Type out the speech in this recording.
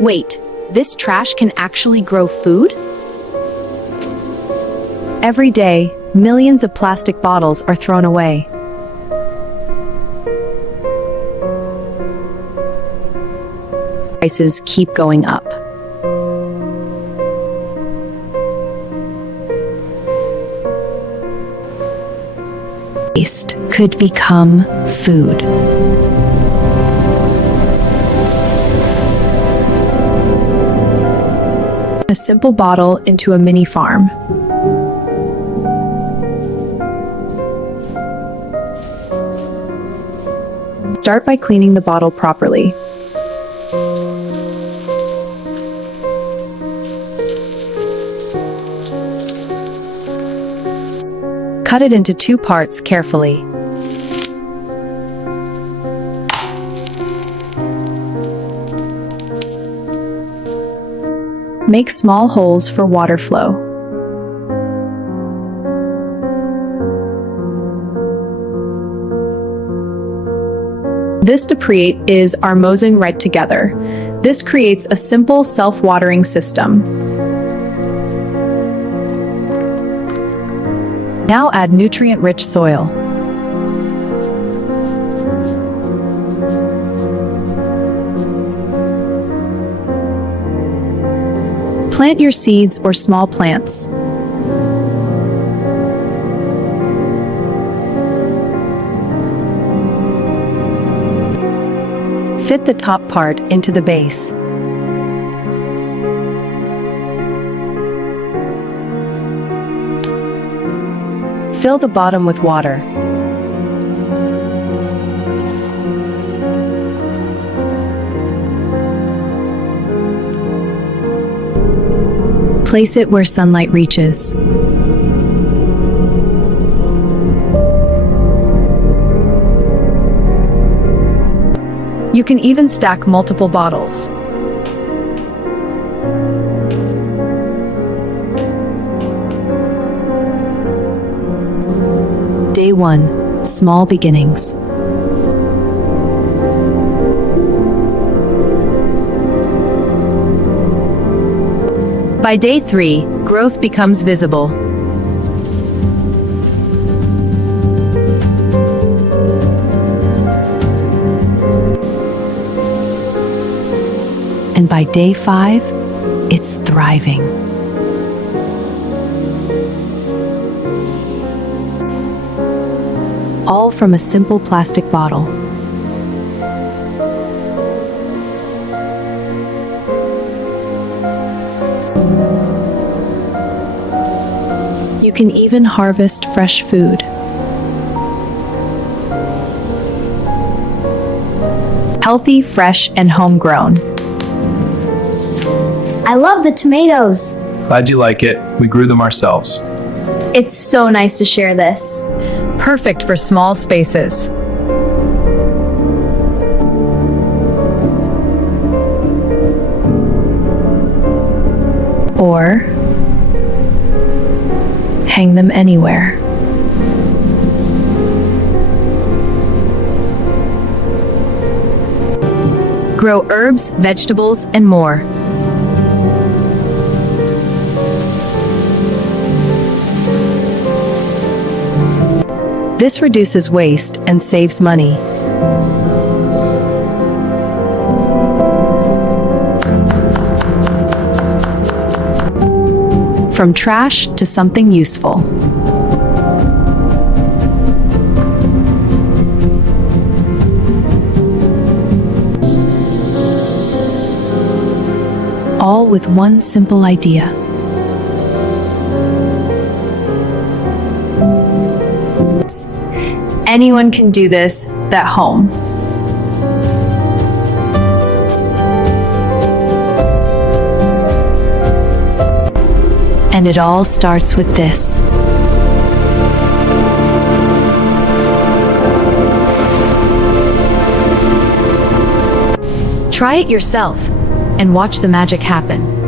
Wait, this trash can actually grow food? Every day, millions of plastic bottles are thrown away. Prices keep going up. Waste could become food. A simple bottle into a mini farm. Start by cleaning the bottle properly. Cut it into 2 parts carefully. Make small holes for water flow. This deprecate is our mosing right together. This creates a simple self-watering system. Now add nutrient-rich soil. Plant your seeds or small plants. Fit the top part into the base. Fill the bottom with water. Place it where sunlight reaches. You can even stack multiple bottles. Day 1. Small beginnings. By day 3, growth becomes visible. And by day 5, it's thriving. All from a simple plastic bottle. You can even harvest fresh food. Healthy, fresh, and homegrown. I love the tomatoes. Glad you like it. We grew them ourselves. It's so nice to share this. Perfect for small spaces. Or hang them anywhere. Grow herbs, vegetables, and more. This reduces waste and saves money. From trash to something useful. All with one simple idea. Anyone can do this at home. And it all starts with this. Try it yourself and watch the magic happen.